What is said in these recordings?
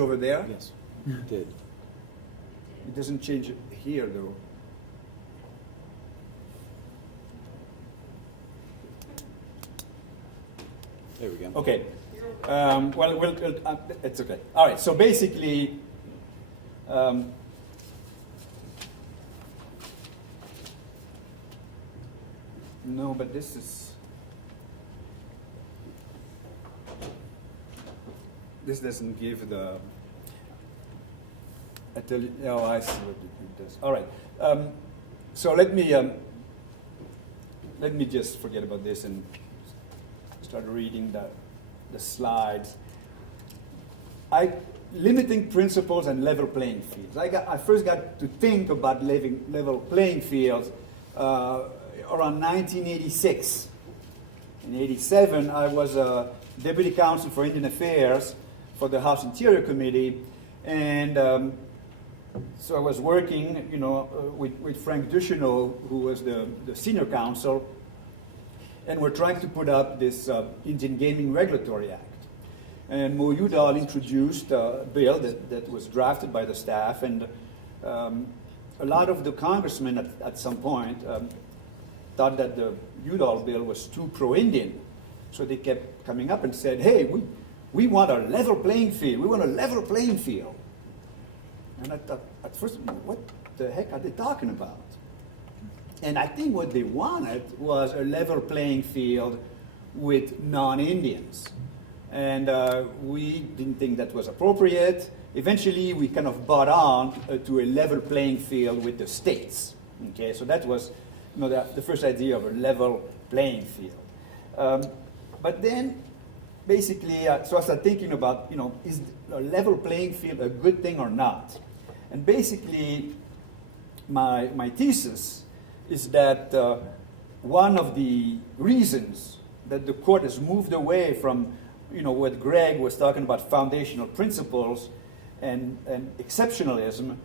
over there? Yes, it did. It doesn't change it here, though. There we go. Okay. It's okay. All right. So basically, no, but this doesn't give the. I tell you. Oh, I see what it does. All right. So let me just forget about this and start reading the slides. Limiting principles and level playing fields. I first got to think about level playing fields around 1986. In 87, I was a deputy counsel for Indian Affairs for the House Interior Committee, and so I was working, with Frank Ducheneau, who was the senior counsel, and we're trying to put up this Indian Gaming Regulatory Act. And Mo Udall introduced a bill that was drafted by the staff, and a lot of the congressmen at some point thought that the Udall bill was too pro-Indian. So they kept coming up and said, hey, we want a level playing field. We want a level playing field. And I thought, at first, what the heck are they talking about? And I think what they wanted was a level playing field with non-Indians. And we didn't think that was appropriate. Eventually, we kind of bought on to a level playing field with the states. Okay, so that was the first idea of a level playing field. But then, basically, so I started thinking about, is a level playing field a good thing or not? And basically, my thesis is that one of the reasons that the court has moved away from what Greg was talking about, foundational principles and exceptionalism,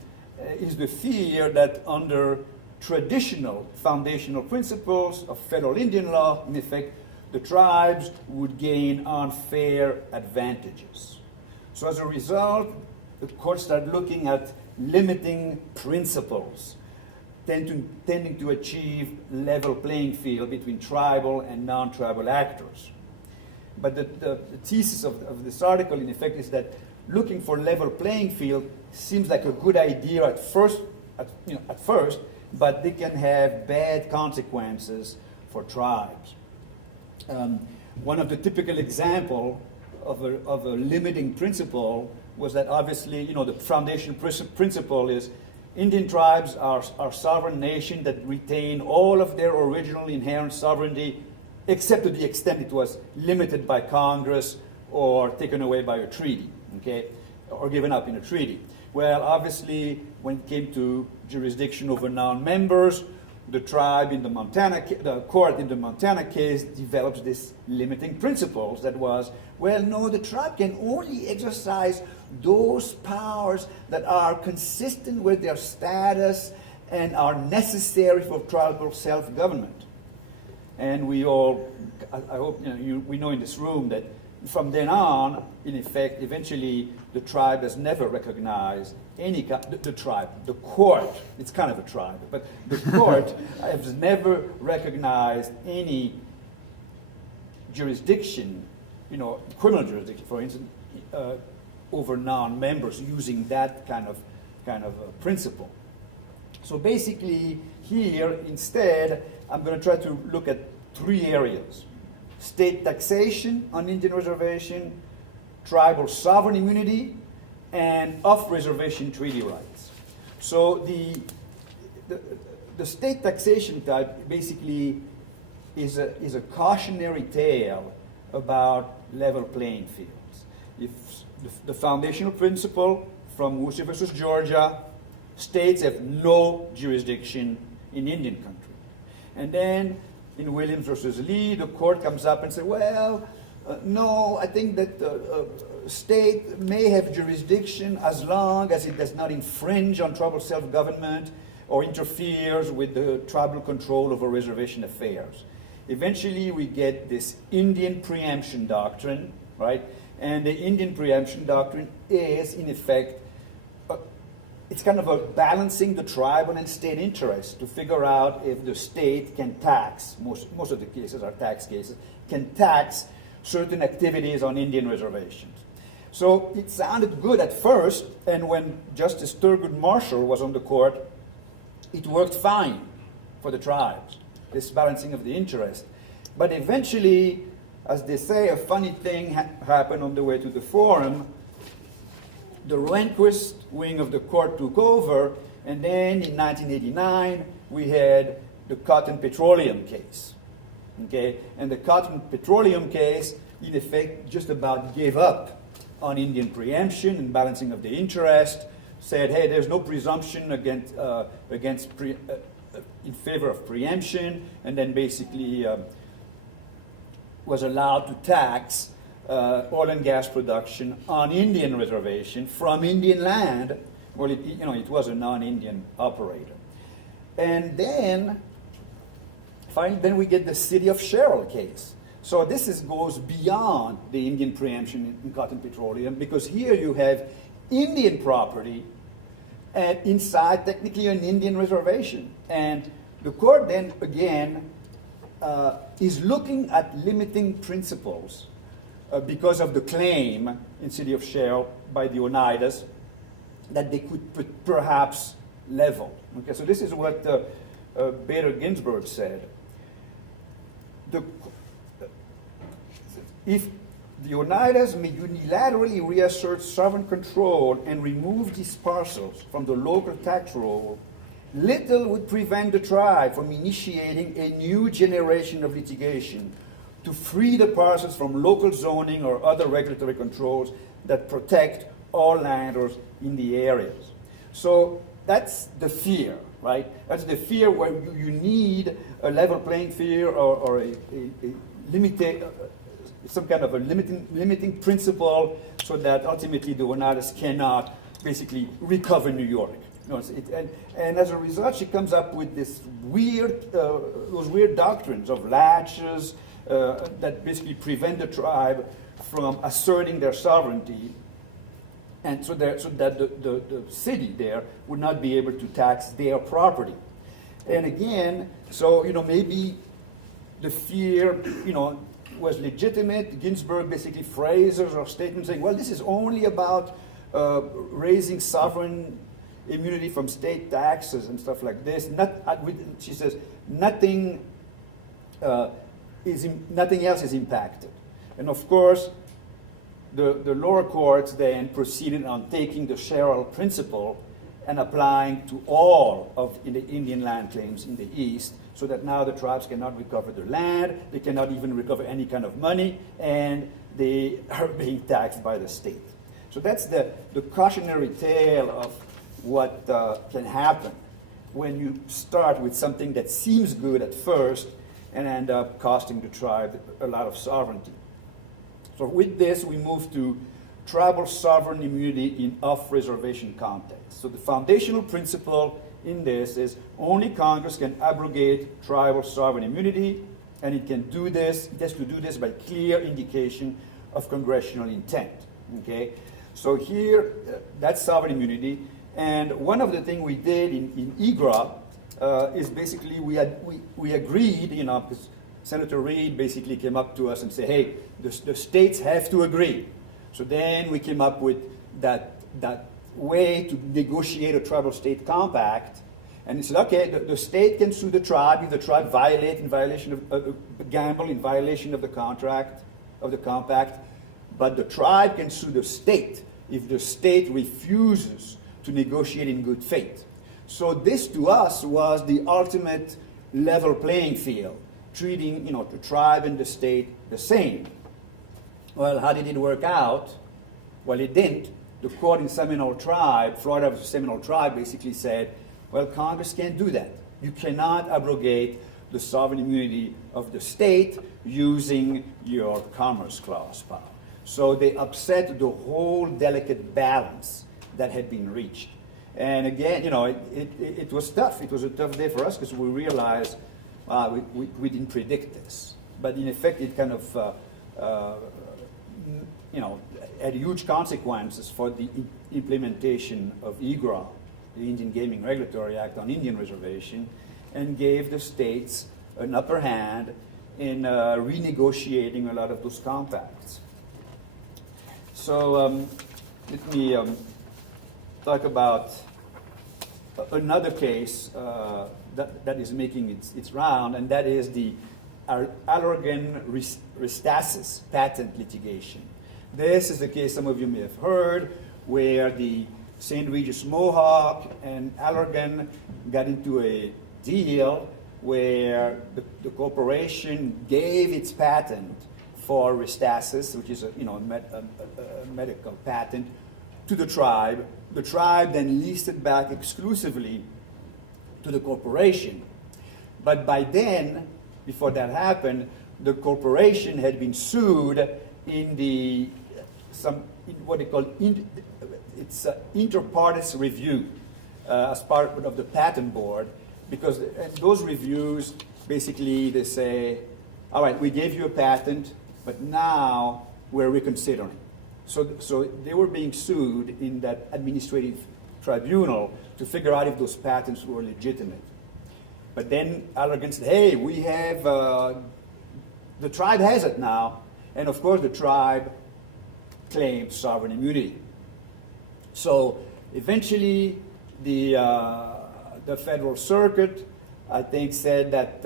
is the fear that under traditional foundational principles of federal Indian law, in effect, the tribes would gain unfair advantages. So as a result, the court started looking at limiting principles, tending to achieve level playing field between tribal and non-tribal actors. But the thesis of this article, in effect, is that looking for level playing field seems like a good idea at first, but they can have bad consequences for tribes. One of the typical example of a limiting principle was that obviously, the foundation principle is Indian tribes are sovereign nation that retain all of their original inherent sovereignty, except to the extent it was limited by Congress or taken away by a treaty, okay, or given up in a treaty. Well, obviously, when it came to jurisdiction over non-members, the court in the Montana case develops this limiting principles that was, well, no, the tribe can only exercise those powers that are consistent with their status and are necessary for tribal self-government. And we all, I hope we know in this room that from then on, in effect, eventually the tribe has never recognized the court, it's kind of a tribe, but the court has never recognized any jurisdiction, criminal jurisdiction, for instance, over non-members using that kind of principle. So basically here, instead, I'm going to try to look at three areas: state taxation on Indian reservation, tribal sovereign immunity, and off-reservation treaty rights. So the state taxation type basically is a cautionary tale about level playing fields. If the foundational principle from Worcester versus Georgia, states have no jurisdiction in Indian country. And then in Williams versus Lee, the court comes up and says, well, no, I think that the state may have jurisdiction as long as it does not infringe on tribal self-government or interferes with the tribal control over reservation affairs. Eventually, we get this Indian preemption doctrine, right? And the Indian preemption doctrine is, in effect, it's kind of a balancing the tribal and state interests to figure out if the state can tax, most of the cases are tax cases, can tax certain activities on Indian reservations. So it sounded good at first, and when Justice Thurgood Marshall was on the court, it worked fine for the tribes, this balancing of the interest. But eventually, as they say, a funny thing happened on the way to the forum. The Rehnquist wing of the court took over, and then in 1989, we had the Cotton Petroleum case. Okay? And the Cotton Petroleum case, in effect, just about gave up on Indian preemption and balancing of the interest, said, hey, there's no presumption in favor of preemption, and then basically was allowed to tax oil and gas production on Indian reservation from Indian land. Well, it was a non-Indian operator. And then, finally, then we get the City of Sherrill case. So this goes beyond the Indian preemption in Cotton Petroleum, because here you have Indian property and inside technically an Indian reservation. And the court then again is looking at limiting principles because of the claim in City of Sherrill by the Oneidas that they could perhaps level. Okay, so this is what Bader Ginsburg said. If the Oneidas may unilaterally reassert sovereign control and remove these parcels from the local tax roll, little would prevent the tribe from initiating a new generation of litigation to free the parcels from local zoning or other regulatory controls that protect all landowners in the areas. So that's the fear, right? That's the fear where you need a level playing field or a limited, some kind of a limiting principle so that ultimately the Oneidas cannot basically recover New York. And as a result, she comes up with this those weird doctrines of latches that basically prevent the tribe from asserting their sovereignty, and so that the city there would not be able to tax their property. And again, so maybe the fear was legitimate. Ginsburg basically phrases her statement saying, well, this is only about raising sovereign immunity from state taxes and stuff like this. She says nothing else is impacted. And of course, the lower courts then proceeded on taking the Sherrill principle and applying to all of the Indian land claims in the East, so that now the tribes cannot recover their land, they cannot even recover any kind of money, and they are being taxed by the state. So that's the cautionary tale of what can happen when you start with something that seems good at first and end up costing the tribe a lot of sovereignty. So with this, we move to tribal sovereign immunity in off-reservation context. So the foundational principle in this is only Congress can abrogate tribal sovereign immunity, and it has to do this by clear indication of congressional intent. Okay? So here, that's sovereign immunity. And one of the things we did in IGRA is basically we agreed, because Senator Reid basically came up to us and said, hey, the states have to agree. So then we came up with that way to negotiate a tribal state compact. And he said, okay, the state can sue the tribe if the tribe gamble in violation of the compact, but the tribe can sue the state if the state refuses to negotiate in good faith. So this to us was the ultimate level playing field, treating the tribe and the state the same. Well, how did it work out? Well, it didn't. The court in Seminole Tribe, Florida was a Seminole Tribe, basically said, well, Congress can't do that. You cannot abrogate the sovereign immunity of the state using your Commerce Clause power. So they upset the whole delicate balance that had been reached. And again, it was tough. It was a tough day for us because we realized we didn't predict this. But in effect, it kind of had huge consequences for the implementation of IGRA, the Indian Gaming Regulatory Act on Indian Reservation, and gave the states an upper hand in renegotiating a lot of those compacts. So let me talk about another case that is making its round, and that is the Allergan-Ristasis patent litigation. This is the case some of you may have heard, where the St. Regis Mohawk and Allergan got into a deal where the corporation gave its patent for Ristasis, which is a medical patent, to the tribe. The tribe then leased it back exclusively to the corporation. But by then, before that happened, the corporation had been sued in what they call inter partes review as part of the patent board, because those reviews basically they say, all right, we gave you a patent, but now we're reconsidering. So they were being sued in that administrative tribunal to figure out if those patents were legitimate. But then Allergan said, hey, we have, the tribe has it now. And of course the tribe claimed sovereign immunity. So eventually the Federal Circuit, I think, said that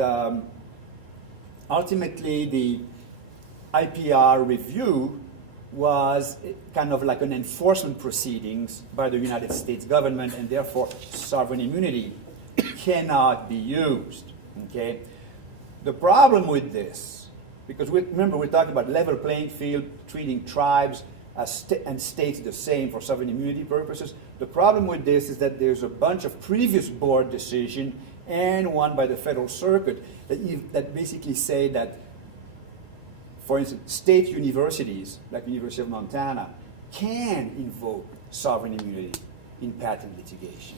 ultimately the IPR review was kind of like an enforcement proceedings by the United States government, and therefore sovereign immunity cannot be used. Okay? The problem with this, because remember we talked about level playing field, treating tribes and states the same for sovereign immunity purposes. The problem with this is that there's a bunch of previous board decision and one by the Federal Circuit that basically say that, for instance, state universities, like the University of Montana, can invoke sovereign immunity in patent litigation,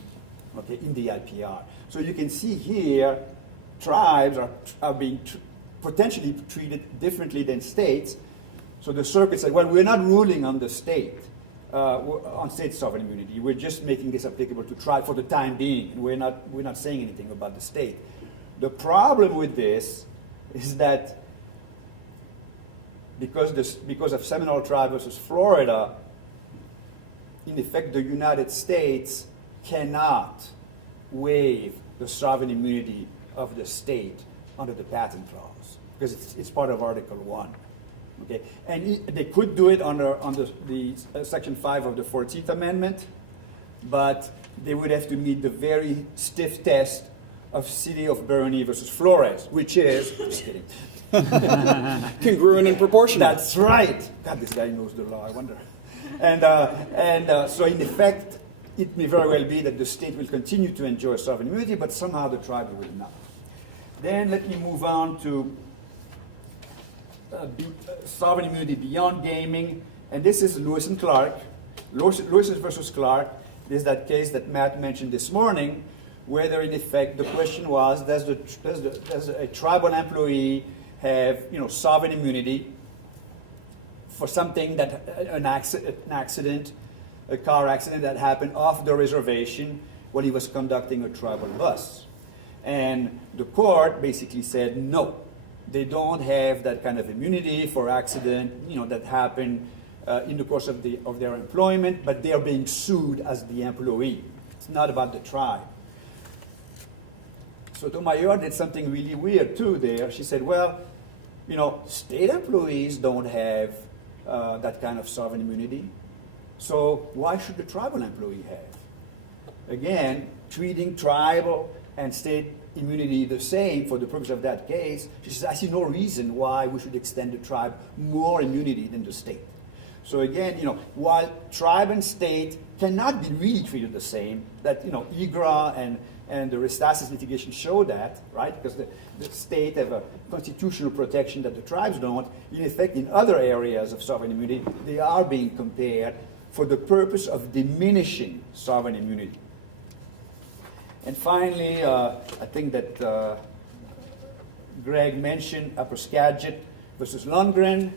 okay, in the IPR. So you can see here, tribes are being potentially treated differently than states. So the circuit said, well, we're not ruling on the state, on state sovereign immunity. We're just making this applicable to tribe for the time being, and we're not saying anything about the state. The problem with this is that because of Seminole Tribe versus Florida, in effect, the United States cannot waive the sovereign immunity of the state under the patent clause, because it's part of Article 1. Okay? And they could do it under the Section 5 of the 14th Amendment, but they would have to meet the very stiff test of City of Bernie versus Flores, which is, just kidding. Congruent and proportional. That's right. God, this guy knows the law, I wonder. And so in effect, it may very well be that the state will continue to enjoy sovereign immunity, but somehow the tribe will not. Then let me move on to sovereign immunity beyond gaming. And this is Lewis and Clark. Lewis versus Clark. This is that case that Matt mentioned this morning, whether in effect the question was, does a tribal employee have sovereign immunity for something that an accident, a car accident that happened off the reservation when he was conducting a tribal bus. And the court basically said no, they don't have that kind of immunity for accident that happened in the course of their employment, but they are being sued as the employee. It's not about the tribe. Sotomayor did something really weird too there. She said, well, state employees don't have that kind of sovereign immunity, so why should the tribal employee have? Again, treating tribal and state immunity the same for the purpose of that case, she says, I see no reason why we should extend the tribe more immunity than the state. So again, while tribe and state cannot be really treated the same, that IGRA and the Ristasis litigation show that, right? Because the state have a constitutional protection that the tribes don't. In effect, in other areas of sovereign immunity, they are being compared for the purpose of diminishing sovereign immunity. And finally, I think that Greg mentioned Upper Skagit versus Lundgren.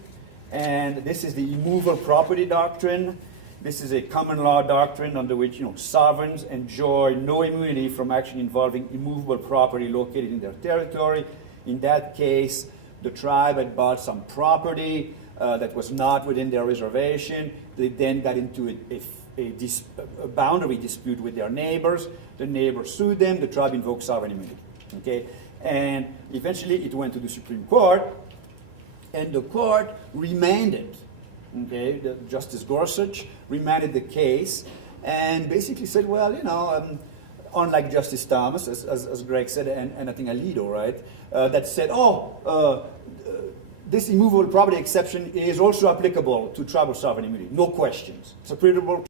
And this is the immovable property doctrine. This is a common law doctrine under which sovereigns enjoy no immunity from action involving immovable property located in their territory. In that case, the tribe had bought some property that was not within their reservation. They then got into a boundary dispute with their neighbors. The neighbors sued them. The tribe invoked sovereign immunity. Okay, and eventually it went to the Supreme Court, and the court remanded. Okay, Justice Gorsuch remanded the case and basically said, well, unlike Justice Thomas, as Greg said, and I think Alito, right, that said, this immovable property exception is also applicable to tribal sovereign immunity. No questions. It's applicable